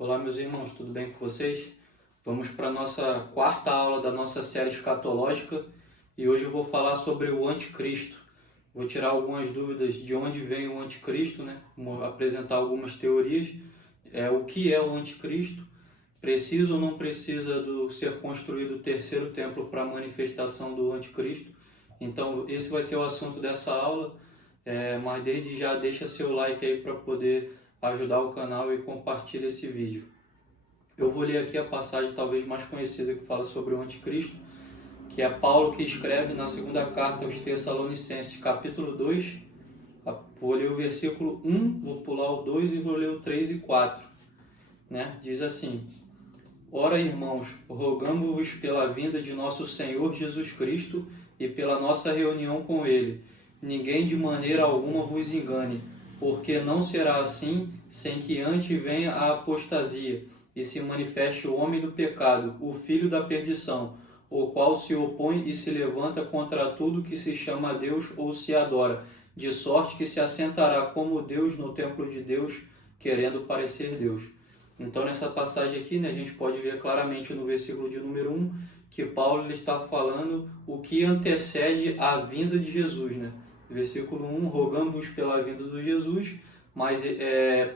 Olá, meus irmãos, tudo bem com vocês? Vamos para a nossa quarta aula da nossa série escatológica e hoje eu vou falar sobre o anticristo. Vou tirar algumas dúvidas de onde vem o anticristo, né? Vou apresentar algumas teorias. O que é o anticristo? Precisa ou não precisa ser construído o terceiro templo para a manifestação do anticristo? Então, esse vai ser o assunto dessa aula, mas desde já deixa seu like aí para poder ajudar o canal e compartilha esse vídeo. Eu vou ler aqui a passagem talvez mais conhecida que fala sobre o anticristo, que é Paulo que escreve na segunda carta aos Tessalonicenses, capítulo 2. Vou ler o versículo 1, vou pular o 2 e vou ler o 3 e 4. Diz assim: Ora, irmãos, rogamo-vos pela vinda de nosso Senhor Jesus Cristo e pela nossa reunião com Ele. Ninguém de maneira alguma vos engane, porque não será assim sem que antes venha a apostasia e se manifeste o homem do pecado, o filho da perdição, o qual se opõe e se levanta contra tudo que se chama Deus ou se adora, de sorte que se assentará como Deus no templo de Deus, querendo parecer Deus. Então, nessa passagem aqui, a gente pode ver claramente no versículo de número 1 que Paulo ele está falando o que antecede a vinda de Jesus. Versículo 1, rogamos-vos pela vinda de Jesus,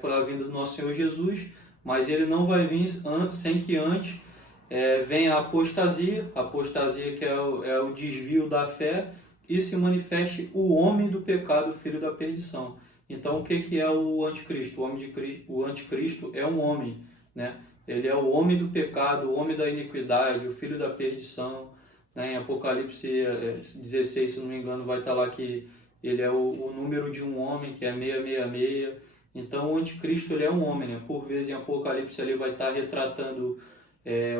pela vinda do nosso Senhor Jesus, mas ele não vai vir sem que antes venha a apostasia que é o desvio da fé, e se manifeste o homem do pecado, o filho da perdição. Então, o que é o anticristo? O anticristo é um homem, Ele é o homem do pecado, o homem da iniquidade, o filho da perdição. Em Apocalipse 16, se não me engano, vai estar lá que ele é o número de um homem, que é 666. Então, o anticristo ele é um homem. Por vezes, em Apocalipse, ele vai estar retratando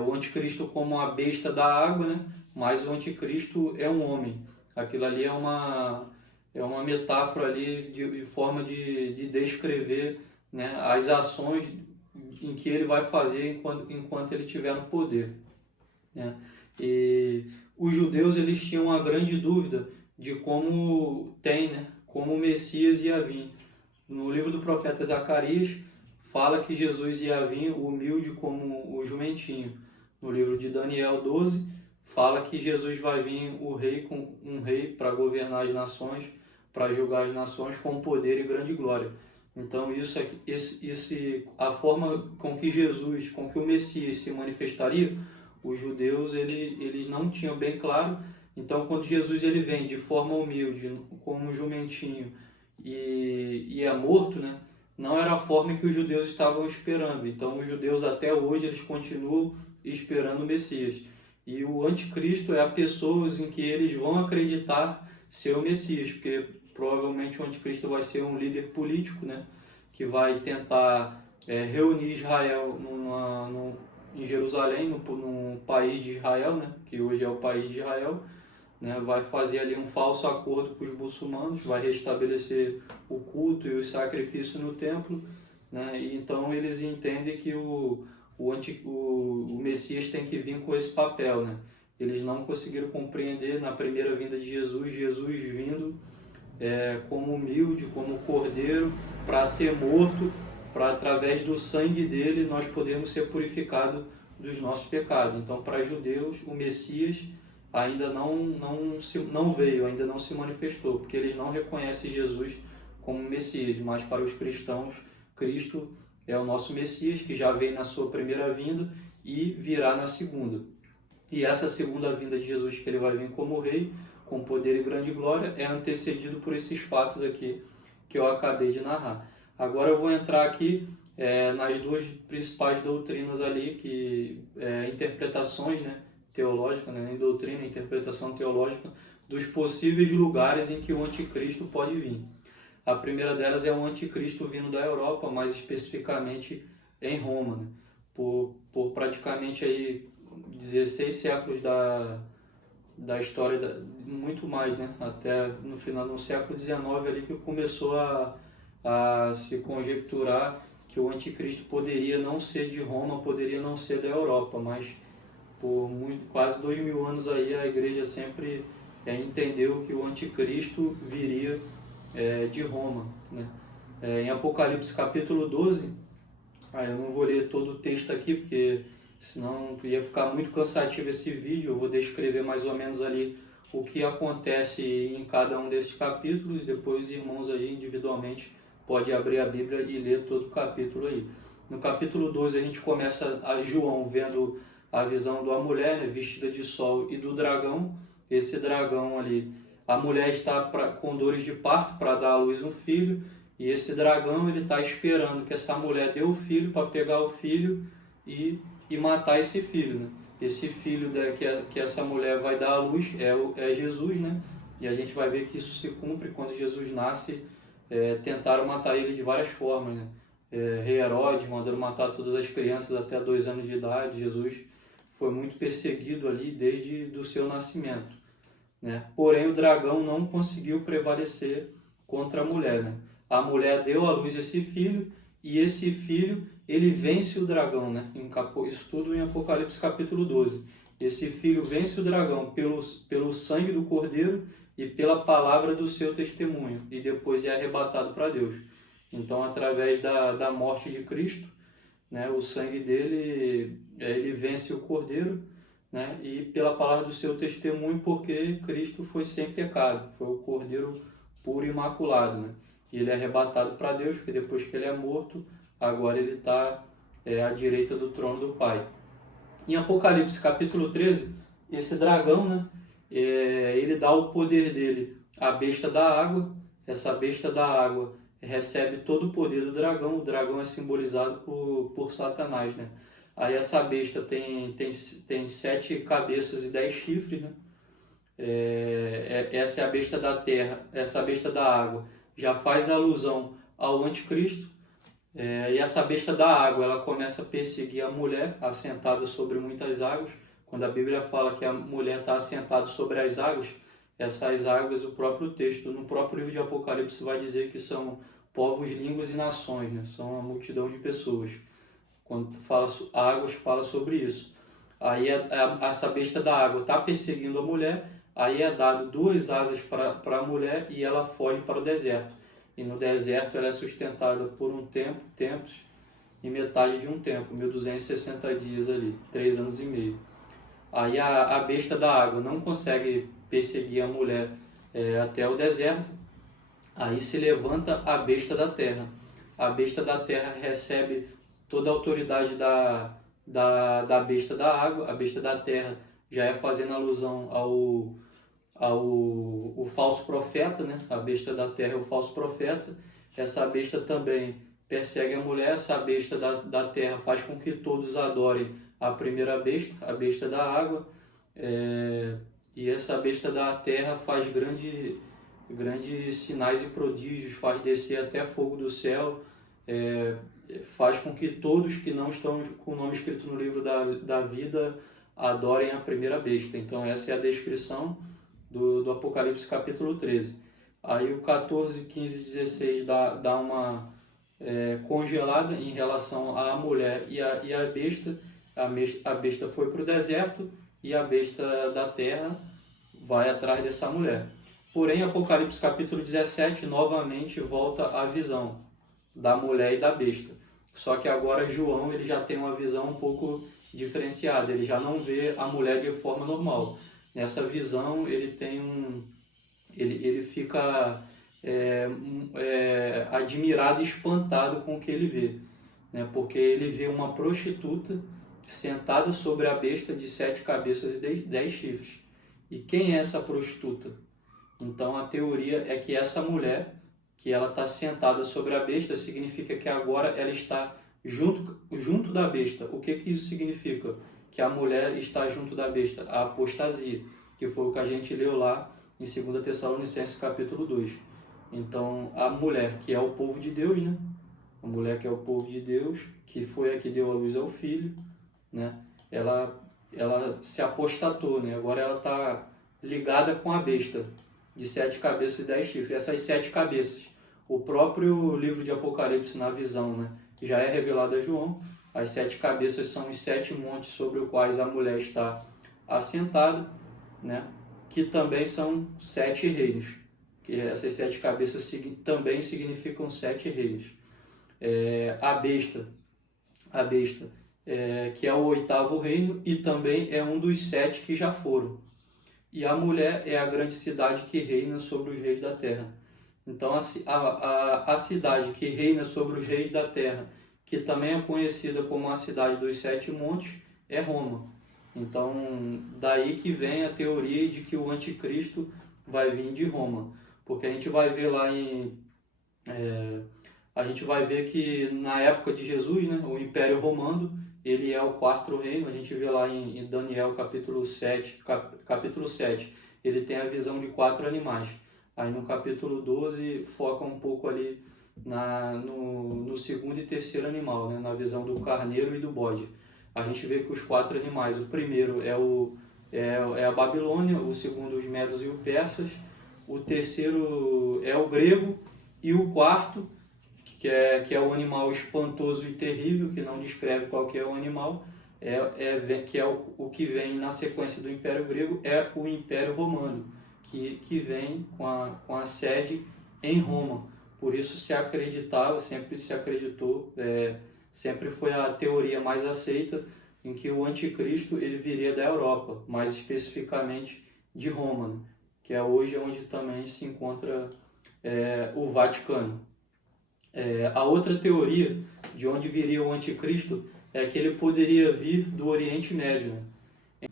o anticristo como a besta da água, mas o anticristo é um homem. Aquilo ali é uma metáfora ali de forma de descrever, as ações em que ele vai fazer enquanto ele estiver no poder. E os judeus eles tinham uma grande dúvida de como o Messias ia vir. No livro do profeta Zacarias fala que Jesus ia vir humilde como o jumentinho. No livro de Daniel 12 fala que Jesus vai vir um rei para governar as nações, para julgar as nações com poder e grande glória. Então a forma com que o Messias se manifestaria, os judeus eles não tinham bem claro. Então, quando Jesus ele vem de forma humilde, como um jumentinho, e é morto, não era a forma em que os judeus estavam esperando. Então, os judeus até hoje eles continuam esperando o Messias. E o anticristo é a pessoa em que eles vão acreditar ser o Messias, porque provavelmente o anticristo vai ser um líder político, que vai tentar reunir Israel em Jerusalém, no país de Israel, que hoje é o país de Israel, vai fazer ali um falso acordo com os muçulmanos, vai restabelecer o culto e o sacrifício no templo, e então eles entendem que o Messias tem que vir com esse papel. Eles não conseguiram compreender na primeira vinda de Jesus vindo como humilde, como cordeiro, para ser morto, para através do sangue dele nós podermos ser purificados dos nossos pecados. Então, para judeus, o Messias ainda não veio, ainda não se manifestou, porque eles não reconhecem Jesus como Messias, mas para os cristãos, Cristo é o nosso Messias, que já veio na sua primeira vinda e virá na segunda. E essa segunda vinda de Jesus, que ele vai vir como rei, com poder e grande glória, é antecedido por esses fatos aqui que eu acabei de narrar. Agora eu vou entrar aqui nas duas principais doutrinas ali, interpretações teológicas, em doutrina e interpretação teológica, dos possíveis lugares em que o anticristo pode vir. A primeira delas é o anticristo vindo da Europa, mais especificamente em Roma, por praticamente aí 16 séculos da história, muito mais, até no século XIX ali que começou a se conjecturar que o anticristo poderia não ser de Roma, poderia não ser da Europa, mas por quase 2000 anos aí a igreja sempre entendeu que o anticristo viria de Roma. Em Apocalipse capítulo 12, Eu não vou ler todo o texto aqui, porque senão ia ficar muito cansativo esse vídeo. Eu vou descrever mais ou menos ali o que acontece em cada um desses capítulos. Depois os irmãos aí individualmente podem abrir a Bíblia e ler todo o capítulo aí. No capítulo 12 a gente começa a João vendo a visão da mulher, né, vestida de sol, e do dragão. Esse dragão ali, a mulher está com dores de parto para dar à luz um filho. E esse dragão ele está esperando que essa mulher dê o filho para pegar o filho e matar esse filho, né? Esse filho que essa mulher vai dar à luz é Jesus, né? E a gente vai ver que isso se cumpre quando Jesus nasce. Tentaram matar ele de várias formas, né? Rei Herodes mandando matar todas as crianças até 2 anos de idade. Jesus foi muito perseguido ali desde do seu nascimento, né? Porém o dragão não conseguiu prevalecer contra a mulher, né? A mulher deu à luz esse filho e esse filho ele vence o dragão, né? Isso tudo em Apocalipse capítulo 12. Esse filho vence o dragão pelo sangue do cordeiro e pela palavra do seu testemunho, e depois é arrebatado para Deus. Então, através da morte de Cristo, né, o sangue dele, ele vence o cordeiro, né, e pela palavra do seu testemunho, porque Cristo foi sem pecado, foi o cordeiro puro e imaculado, né? E ele é arrebatado para Deus, porque depois que ele é morto, agora ele está à direita do trono do Pai. Em Apocalipse capítulo 13, esse dragão, né, ele dá o poder dele à besta da água. Essa besta da água recebe todo o poder do dragão. O dragão é simbolizado por Satanás, né? Aí essa besta tem 7 cabeças e 10 chifres, né? Essa é a besta da terra, essa besta da água já faz alusão ao anticristo. E essa besta da água, ela começa a perseguir a mulher assentada sobre muitas águas. Quando a Bíblia fala que a mulher está assentada sobre as águas, essas águas, o próprio texto, no próprio livro de Apocalipse, vai dizer que são povos, línguas e nações, né? São uma multidão de pessoas. Quando fala águas, fala sobre isso. Aí essa besta da água está perseguindo a mulher. Aí é dado 2 asas para a mulher e ela foge para o deserto. E no deserto ela é sustentada por um tempo, tempos e metade de um tempo, 1260 dias ali, 3 anos e meio. Aí a besta da água não consegue perseguir a mulher até o deserto. Aí se levanta a besta da terra. A besta da terra recebe toda a autoridade da besta da água. A besta da terra já é fazendo alusão ao falso profeta, né? A besta da terra é o falso profeta. Essa besta também persegue a mulher. Essa besta da terra faz com que todos adorem a primeira besta, a besta da água. E essa besta da terra faz grandes sinais e prodígios, faz descer até fogo do céu, faz com que todos que não estão com o nome escrito no livro da vida adorem a primeira besta. Então essa é a descrição do Apocalipse capítulo 13. Aí o 14, 15 e 16 dá uma congelada em relação à mulher e à besta. A besta foi para o deserto e a besta da terra vai atrás dessa mulher. Porém, Apocalipse capítulo 17 novamente volta à visão da mulher e da besta. Só que agora João ele já tem uma visão um pouco diferenciada, ele já não vê a mulher de forma normal. Nessa visão ele fica admirado e espantado com o que ele vê, né? Porque ele vê uma prostituta sentada sobre a besta de 7 cabeças e 10 chifres. E quem é essa prostituta? Então a teoria é que essa mulher, que ela está sentada sobre a besta, significa que agora ela está junto da besta. O que isso significa? Que a mulher está junto da besta, a apostasia, que foi o que a gente leu lá em 2 Tessalonicenses capítulo 2. Então a mulher, que é o povo de Deus, né? A mulher que é o povo de Deus, que foi a que deu a luz ao filho, né? Ela se apostatou, né? Agora ela está ligada com a besta de 7 cabeças e 10 chifres. Essas 7 cabeças, o próprio livro de Apocalipse na visão, né, já é revelado a João. As 7 cabeças são os 7 montes sobre os quais a mulher está assentada, né, que também são 7 reinos. Que essas 7 cabeças também significam 7 reinos. A besta a besta, que é o oitavo reino e também é um dos 7 que já foram. E a mulher é a grande cidade que reina sobre os reis da terra. Então, a cidade que reina sobre os reis da terra, que também é conhecida como a cidade dos 7 montes, é Roma. Então, daí que vem a teoria de que o anticristo vai vir de Roma. Porque a gente vai ver lá a gente vai ver que na época de Jesus, né, o Império Romano, ele é o quarto reino. A gente vê lá em Daniel capítulo 7, capítulo 7, ele tem a visão de 4 animais. Aí no capítulo 12 foca um pouco ali no segundo e terceiro animal, né, na visão do carneiro e do bode. A gente vê que os 4 animais, o primeiro é a Babilônia, o segundo os medos e os persas, o terceiro é o grego e o quarto, que é o animal espantoso e terrível, que não descreve qual que é o animal, que é o que vem na sequência do Império Grego, é o Império Romano, que vem com a sede em Roma. Por isso se acreditava, sempre se acreditou, sempre foi a teoria mais aceita, em que o anticristo ele viria da Europa, mais especificamente de Roma, né? Que é hoje onde também se encontra o Vaticano. A outra teoria de onde viria o anticristo é que ele poderia vir do Oriente Médio, né?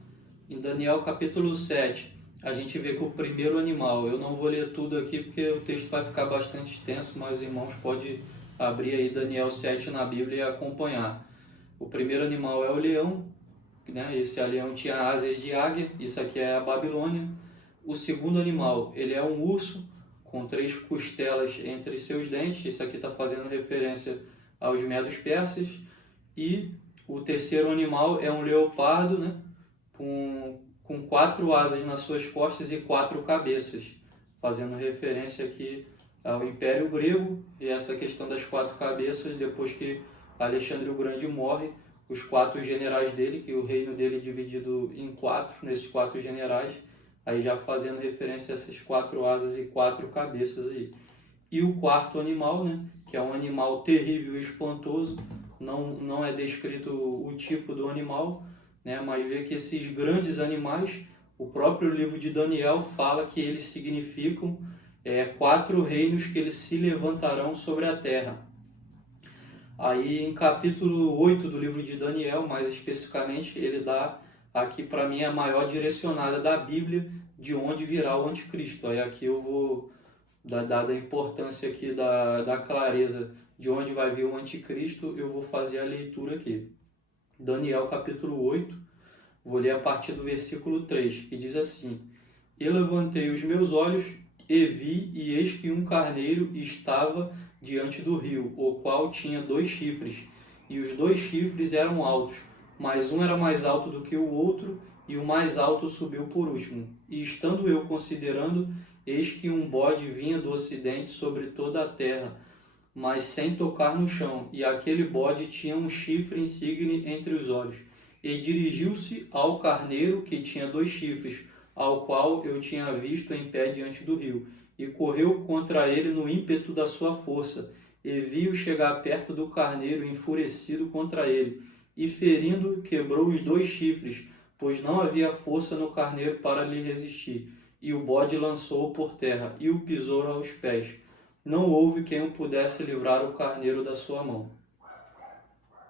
Em Daniel capítulo 7, a gente vê que o primeiro animal, eu não vou ler tudo aqui porque o texto vai ficar bastante extenso, mas os irmãos podem abrir aí Daniel 7 na Bíblia e acompanhar. O primeiro animal é o leão, né? Esse leão tinha asas de águia, isso aqui é a Babilônia. O segundo animal, ele é um urso com 3 costelas entre seus dentes, isso aqui está fazendo referência aos medos persas. E o terceiro animal é um leopardo, né? Com 4 asas nas suas costas e 4 cabeças, fazendo referência aqui ao Império Grego e essa questão das 4 cabeças, depois que Alexandre o Grande morre, os 4 generais dele, que o reino dele é dividido em 4, nesses 4 generais, aí já fazendo referência a essas 4 asas e 4 cabeças aí. E o quarto animal, né, que é um animal terrível e espantoso, não é descrito o tipo do animal, né, mas vê que esses grandes animais, o próprio livro de Daniel fala que eles significam 4 reinos que eles se levantarão sobre a terra. Aí em capítulo 8 do livro de Daniel, mais especificamente, ele dá aqui para mim a maior direcionada da Bíblia de onde virá o anticristo. Aí aqui eu vou, dada a importância aqui da clareza de onde vai vir o anticristo, eu vou fazer a leitura aqui. Daniel capítulo 8, vou ler a partir do versículo 3, que diz assim: Eu levantei os meus olhos e vi, e eis que um carneiro estava diante do rio, o qual tinha 2 chifres, e os 2 chifres eram altos, mas um era mais alto do que o outro, e o mais alto subiu por último. E estando eu considerando, eis que um bode vinha do ocidente sobre toda a terra, mas sem tocar no chão, e aquele bode tinha um chifre insigne entre os olhos. E dirigiu-se ao carneiro que tinha 2 chifres, ao qual eu tinha visto em pé diante do rio, e correu contra ele no ímpeto da sua força, e viu chegar perto do carneiro enfurecido contra ele, e ferindo, quebrou os 2 chifres, pois não havia força no carneiro para lhe resistir, e o bode lançou-o por terra, e o pisou aos pés. Não houve quem o pudesse livrar o carneiro da sua mão.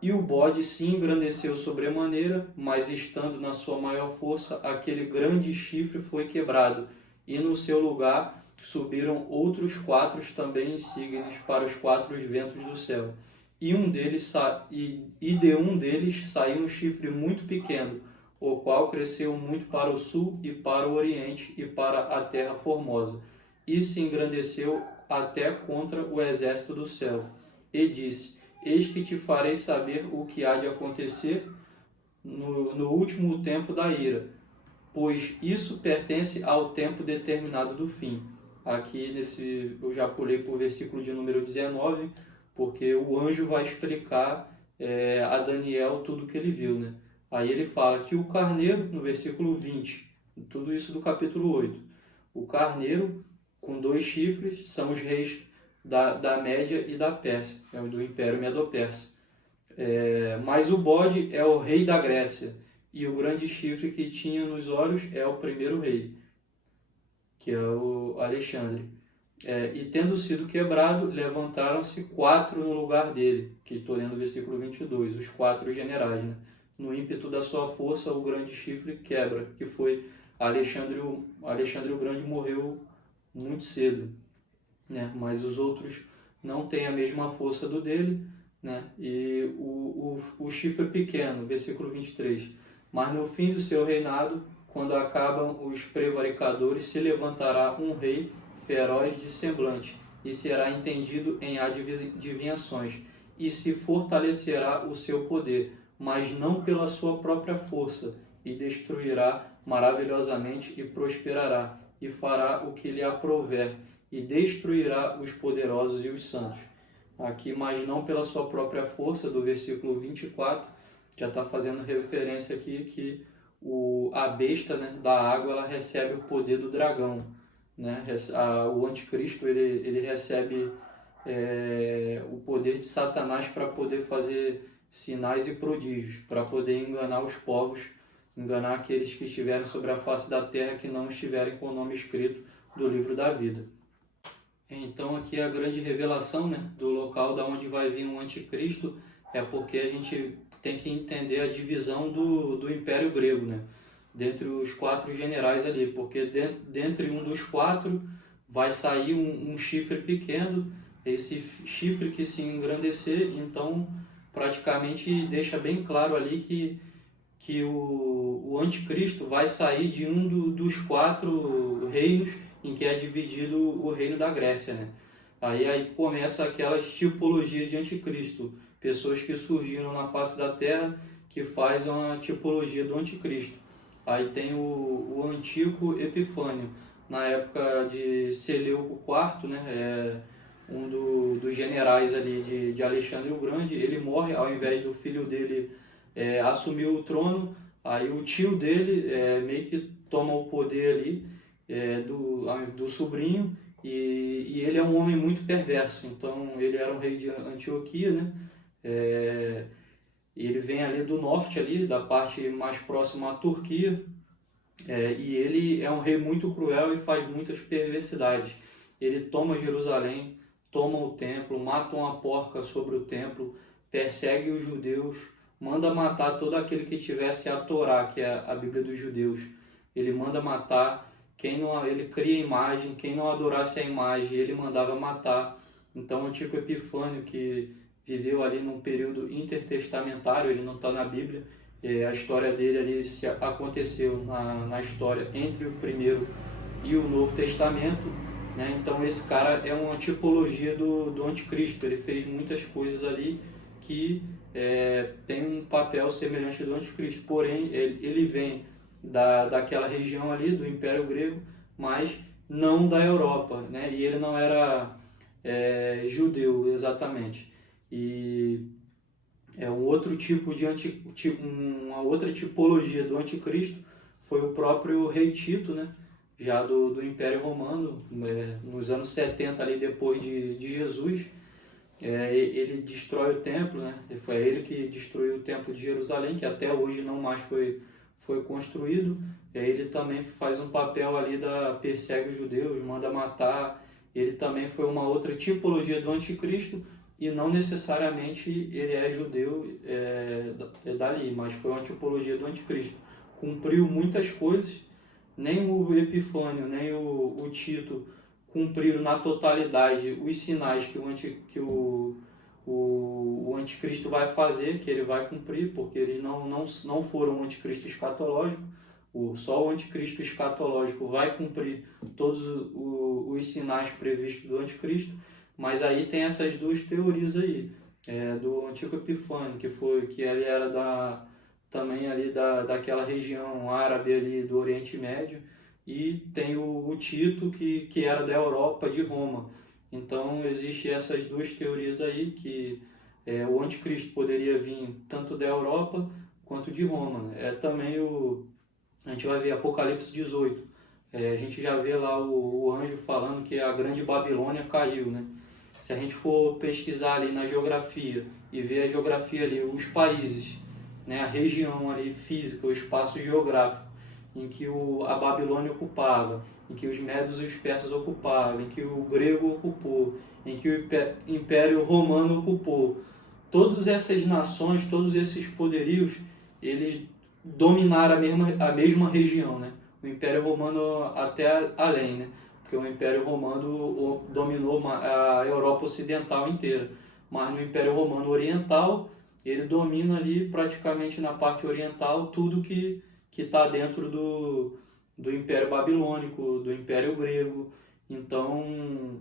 E o bode se engrandeceu sobremaneira, mas estando na sua maior força, aquele grande chifre foi quebrado, e no seu lugar subiram outros 4 também insígnios para os 4 ventos do céu. E de um deles saiu um chifre muito pequeno, o qual cresceu muito para o sul e para o oriente e para a terra formosa, e se engrandeceu até contra o exército do céu. E disse: Eis que te farei saber o que há de acontecer no último tempo da ira, pois isso pertence ao tempo determinado do fim. Aqui eu já pulei para o versículo de número 19, porque o anjo vai explicar a Daniel tudo o que ele viu, né? Aí ele fala que o carneiro, no versículo 20, tudo isso do capítulo 8, o carneiro com 2 chifres são os reis da Média e da Pérsia, do Império Medo-Persa. Mas o bode é o rei da Grécia, e o grande chifre que tinha nos olhos é o primeiro rei, que é o Alexandre. E tendo sido quebrado, levantaram-se 4 no lugar dele, que estou lendo o versículo 22, os 4 generais, né? No ímpeto da sua força, o grande chifre quebra, que foi Alexandre o Grande morreu muito cedo, né? Mas os outros não têm a mesma força do dele, né? E o chifre pequeno, versículo 23. Mas no fim do seu reinado, quando acabam os prevaricadores, se levantará um rei feroz de semblante, e será entendido em adivinhações, e se fortalecerá o seu poder, mas não pela sua própria força, e destruirá maravilhosamente e prosperará, e fará o que lhe aprouver, e destruirá os poderosos e os santos. Aqui, mas não pela sua própria força, do versículo 24, já está fazendo referência aqui que a besta, né, da água, ela recebe o poder do dragão, né? O anticristo ele recebe o poder de Satanás para poder fazer sinais e prodígios, para poder enganar os povos, enganar aqueles que estiverem sobre a face da terra, que não estiverem com o nome escrito do livro da vida. Então aqui a grande revelação, né, do local da onde vai vir o anticristo é porque a gente tem que entender a divisão do Império Grego, né, dentre os 4 generais ali, porque dentre um dos 4 vai sair um chifre pequeno, esse chifre que se engrandecer, então praticamente deixa bem claro ali que o anticristo vai sair de um dos 4 reinos em que é dividido o reino da Grécia, né? Aí começa aquela tipologia de anticristo, pessoas que surgiram na face da terra que fazem uma tipologia do anticristo. Aí tem o Antíoco Epifânio, na época de Seleuco IV, né? Dos generais ali de Alexandre o Grande, ele morre, ao invés do filho dele assumir o trono, aí o tio dele meio que toma o poder ali do sobrinho, e ele é um homem muito perverso. Então ele era um rei de Antioquia, né? Ele vem ali do norte, ali, da parte mais próxima à Turquia, e ele é um rei muito cruel e faz muitas perversidades. Ele toma Jerusalém, toma o templo, mata uma porca sobre o templo, persegue os judeus, manda matar todo aquele que tivesse a Torá, que é a Bíblia dos judeus. Ele manda matar ele cria imagem, quem não adorasse a imagem, ele mandava matar. Então, o Antíoco Epifânio, que viveu ali num período intertestamentário, ele não está na Bíblia, a história dele ali aconteceu na história entre o Primeiro e o Novo Testamento, né? Então esse cara é uma tipologia do anticristo, ele fez muitas coisas ali que tem um papel semelhante do anticristo, porém ele vem daquela região ali do Império Grego, mas não da Europa, né? E ele não era judeu exatamente. E um outro tipo de uma outra tipologia do anticristo foi o próprio rei Tito, né? Já do Império Romano, nos anos 70 ali depois de Jesus. Ele destrói o templo, né? Foi ele que destruiu o templo de Jerusalém, que até hoje não mais foi construído. Ele também faz um papel ali persegue os judeus, manda matar. Ele também foi uma outra tipologia do anticristo, e não necessariamente ele é judeu dali, mas foi uma tipologia do anticristo. Cumpriu muitas coisas, nem o Epifânio, nem o Tito cumpriram na totalidade os sinais que o anticristo vai fazer, que ele vai cumprir, porque eles não foram um anticristo escatológico. Só o anticristo escatológico vai cumprir todos os sinais previstos do anticristo. Mas aí tem essas duas teorias aí, do Antíoco Epifânio, que ele era também ali daquela região árabe ali do Oriente Médio, e tem o Tito, que era da Europa, de Roma. Então existem essas duas teorias aí, que o anticristo poderia vir tanto da Europa quanto de Roma, né? Também a gente vai ver Apocalipse 18, a gente já vê lá o anjo falando que a grande Babilônia caiu, né? Se a gente for pesquisar ali na geografia e ver a geografia ali, os países, né, a região ali física, o espaço geográfico em que a Babilônia ocupava, em que os medos e os persas ocupavam, em que o grego ocupou, em que o Império Romano ocupou. Todas essas nações, todos esses poderios, eles dominaram a mesma região, né? O Império Romano até além, né? Porque o Império Romano dominou a Europa Ocidental inteira, mas no Império Romano Oriental, ele domina ali praticamente na parte oriental tudo que está dentro do Império Babilônico, do Império Grego. Então,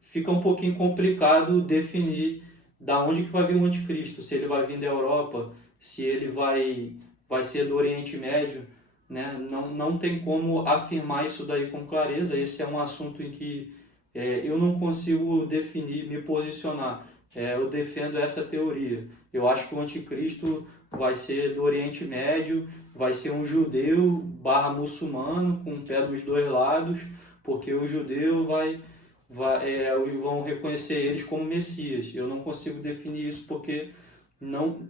fica um pouquinho complicado definir da onde que vai vir o anticristo, se ele vai vir da Europa, se ele vai ser do Oriente Médio, né? Não tem como afirmar isso daí com clareza. Esse é um assunto em que eu não consigo definir, me posicionar. Eu defendo essa teoria. Eu acho que o anticristo vai ser do Oriente Médio, vai ser um judeu barra muçulmano, com o pé dos dois lados, porque o judeu vão reconhecer eles como Messias. Eu não consigo definir isso porque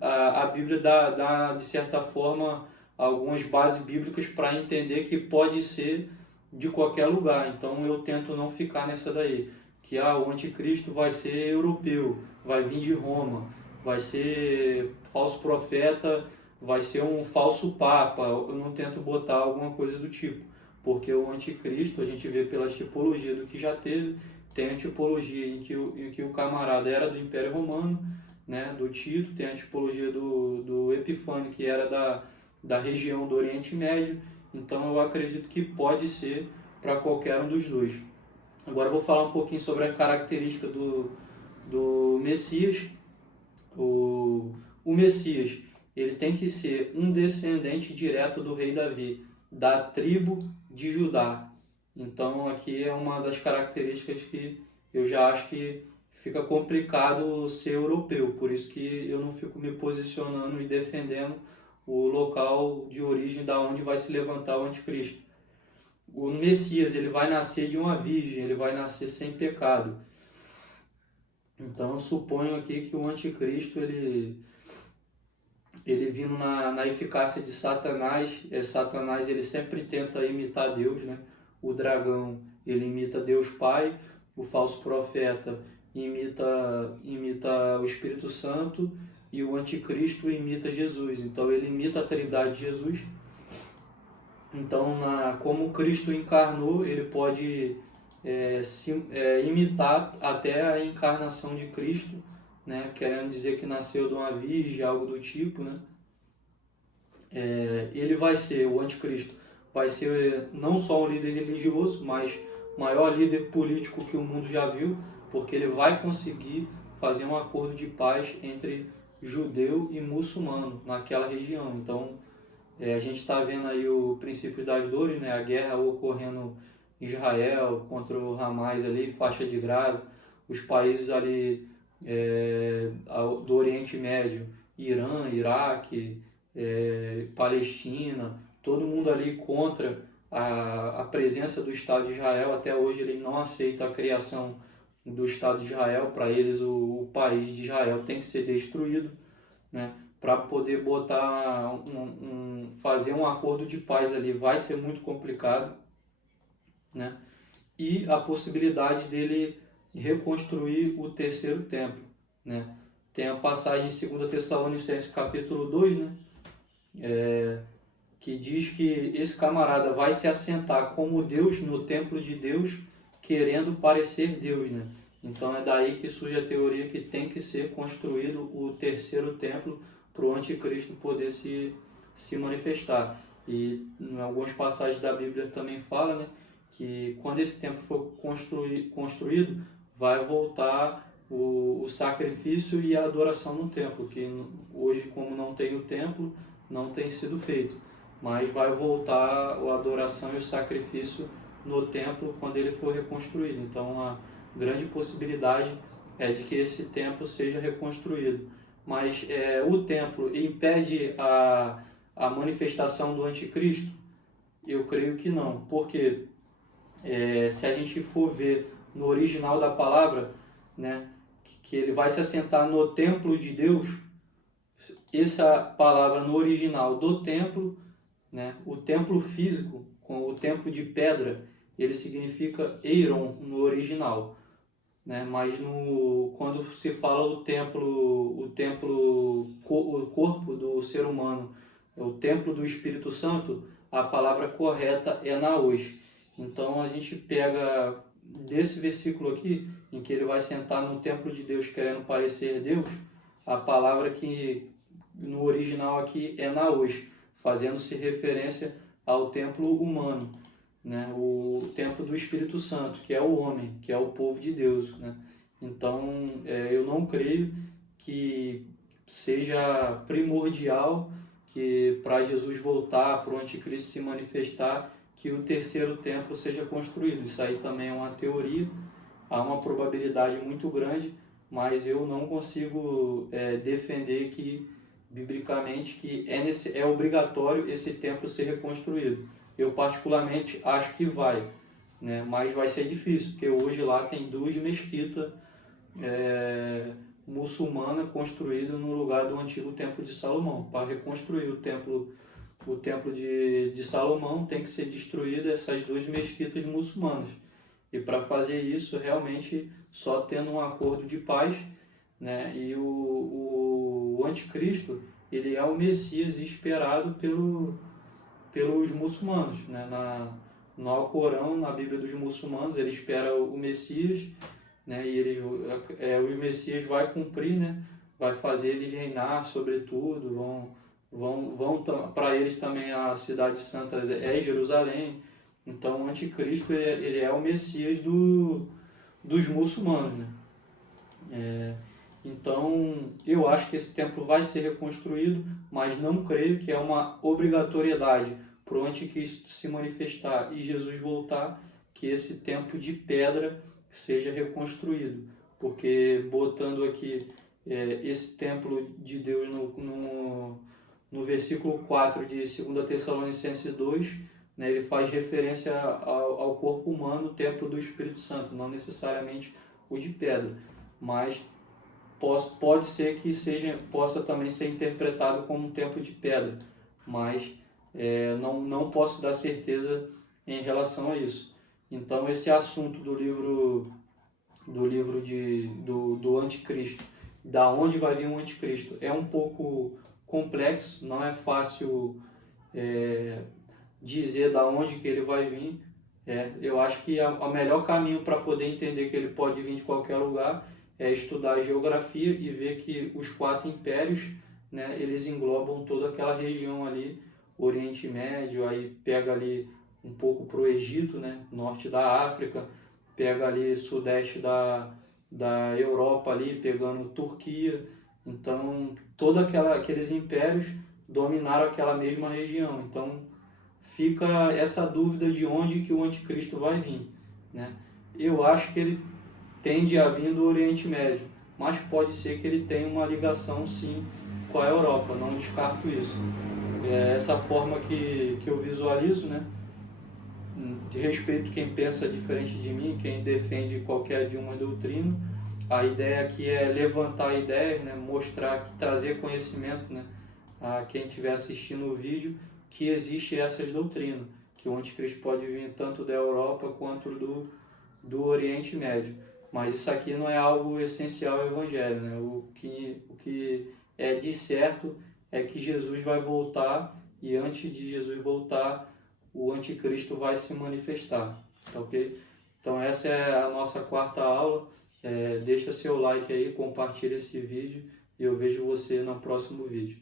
a Bíblia dá, de certa forma, algumas bases bíblicas para entender que pode ser de qualquer lugar. Então eu tento não ficar nessa daí, que o anticristo vai ser europeu, vai vir de Roma, vai ser falso profeta, vai ser um falso papa. Eu não tento botar alguma coisa do tipo, porque o anticristo, a gente vê pelas tipologias do que já teve. Tem a tipologia em que o camarada era do Império Romano, né, do Tito. Tem a tipologia do Epifânio, que era da região do Oriente Médio. Então eu acredito que pode ser para qualquer um dos dois. Agora eu vou falar um pouquinho sobre a característica do Messias. O Messias, ele tem que ser um descendente direto do rei Davi, da tribo de Judá. Então aqui é uma das características que eu já acho que fica complicado ser europeu, por isso que eu não fico me posicionando e defendendo o local de origem da onde vai se levantar o anticristo. O Messias, ele vai nascer de uma virgem, ele vai nascer sem pecado. Então eu suponho aqui que o anticristo, ele vindo na eficácia de Satanás. Satanás, ele sempre tenta imitar Deus, né? O dragão, ele imita Deus Pai, o falso profeta imita o Espírito Santo e o anticristo imita Jesus. Então ele imita a Trindade de Jesus. Então, como Cristo encarnou, ele pode imitar até a encarnação de Cristo, né? Querendo dizer que nasceu de uma virgem, algo do tipo, né? Ele vai ser, o anticristo, vai ser não só um líder religioso, mas o maior líder político que o mundo já viu, porque ele vai conseguir fazer um acordo de paz entre judeu e muçulmano naquela região. Então, a gente está vendo aí o princípio das dores, né? A guerra ocorrendo em Israel contra o Hamas ali, faixa de Gaza, os países ali do Oriente Médio, Irã, Iraque, Palestina, todo mundo ali contra a presença do Estado de Israel. Até hoje eles não aceitam a criação do Estado de Israel. Para eles o país de Israel tem que ser destruído, né? Para poder botar fazer um acordo de paz ali vai ser muito complicado, né? E a possibilidade dele reconstruir o terceiro templo, né? Tem a passagem em 2 Tessalonicenses capítulo 2, né? Que diz que esse camarada vai se assentar como Deus no templo de Deus, querendo parecer Deus, né? Então é daí que surge a teoria que tem que ser construído o terceiro templo para o anticristo poder se manifestar. E em algumas passagens da Bíblia também fala, né, que quando esse templo for construído, vai voltar o sacrifício e a adoração no templo, que hoje, como não tem o templo, não tem sido feito, mas vai voltar a adoração e o sacrifício no templo quando ele for reconstruído. Então a grande possibilidade é de que esse templo seja reconstruído. Mas o templo impede a manifestação do anticristo? Eu creio que não, porque se a gente for ver no original da palavra, né, que ele vai se assentar no templo de Deus, essa palavra no original do templo, né, o templo físico, com o templo de pedra, ele significa Eiron no original, né? Mas quando se fala o corpo do ser humano, o templo do Espírito Santo, a palavra correta é naos. Então a gente pega desse versículo aqui, em que ele vai sentar no templo de Deus querendo parecer Deus, a palavra que no original aqui é naos, fazendo-se referência ao templo humano, né? O templo do Espírito Santo, que é o homem, que é o povo de Deus, né? Então, eu não creio que seja primordial que para Jesus voltar, para o anticristo se manifestar, que o terceiro templo seja construído. Isso aí também é uma teoria, há uma probabilidade muito grande, mas eu não consigo defender que, biblicamente, que é obrigatório esse templo ser reconstruído. Eu particularmente acho que vai, né? Mas vai ser difícil, porque hoje lá tem 2 mesquitas muçulmanas construídas no lugar do antigo templo de Salomão. Para reconstruir o templo de Salomão tem que ser destruída essas 2 mesquitas muçulmanas. E para fazer isso, realmente, só tendo um acordo de paz, né? E o anticristo, ele é o Messias esperado pelos muçulmanos, né? No Alcorão, na Bíblia dos muçulmanos, ele espera o Messias, né? E o Messias vai cumprir, né? Vai fazer ele reinar sobre tudo, para eles também a cidade santa é Jerusalém. Então o anticristo ele é o Messias dos muçulmanos, né? Então eu acho que esse templo vai ser reconstruído, mas não creio que é uma obrigatoriedade para o anticristo se manifestar e Jesus voltar, que esse templo de pedra seja reconstruído. Porque botando aqui esse templo de Deus no versículo 4 de 2 Tessalonicenses 2, né, ele faz referência ao corpo humano, o templo do Espírito Santo, não necessariamente o de pedra, mas pode ser que possa também ser interpretado como um templo de pedra, mas não posso dar certeza em relação a isso. Então esse assunto do livro do anticristo, da onde vai vir o anticristo, é um pouco complexo, não é fácil dizer da onde que ele vai vir. Eu acho que o melhor caminho para poder entender que ele pode vir de qualquer lugar é estudar a geografia e ver que os 4 impérios, né, eles englobam toda aquela região ali, Oriente Médio, aí pega ali um pouco para o Egito, né, norte da África, pega ali sudeste da Europa ali, pegando Turquia. Então, todos aqueles impérios dominaram aquela mesma região. Então, fica essa dúvida de onde que o anticristo vai vir, né? Eu acho que ele tende a vir do Oriente Médio, mas pode ser que ele tenha uma ligação sim com a Europa, não descarto isso. Essa forma que eu visualizo, né? De respeito quem pensa diferente de mim, quem defende qualquer de uma doutrina. A ideia aqui é levantar ideias, né? Mostrar, trazer conhecimento, né? A quem estiver assistindo o vídeo, que existe essas doutrinas, que o anticristo pode vir tanto da Europa quanto do Oriente Médio. Mas isso aqui não é algo essencial ao Evangelho, né? O que é de certo é que Jesus vai voltar, e antes de Jesus voltar, o anticristo vai se manifestar, tá ok? Então essa é a nossa 4ª aula. Deixa seu like aí, compartilha esse vídeo e eu vejo você no próximo vídeo.